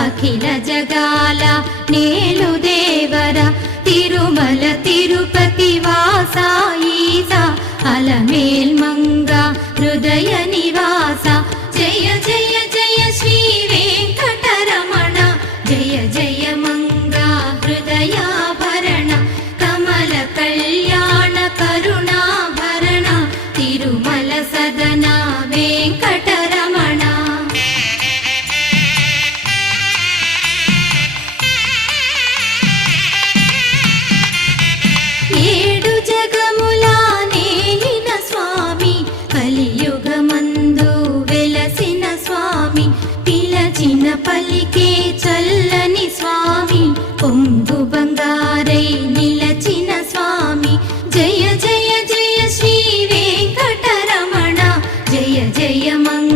అఖిల జగాల నేలు దేవర తిరుమల తిరుపతి వాస ఈస అలమేల్ మంగ హృదయ నివాస జయ జయ జయ శ్రీ వెంకటరమణ జయ జయ మంగ హృదయాభరణ కమల కళ్యాణ కరుణాభరణ తిరుమల సదన వెంకటరమణ. ఏడు జగముల నేలిన స్వామి కలియుగమందు వెలసిన స్వామి పిలచిన పలికే చల్లని స్వామి పొంగు బంగారై నిలచిన స్వామి జయ జయ జయ శ్రీ వెంకటరమణ జయ జయ మంగ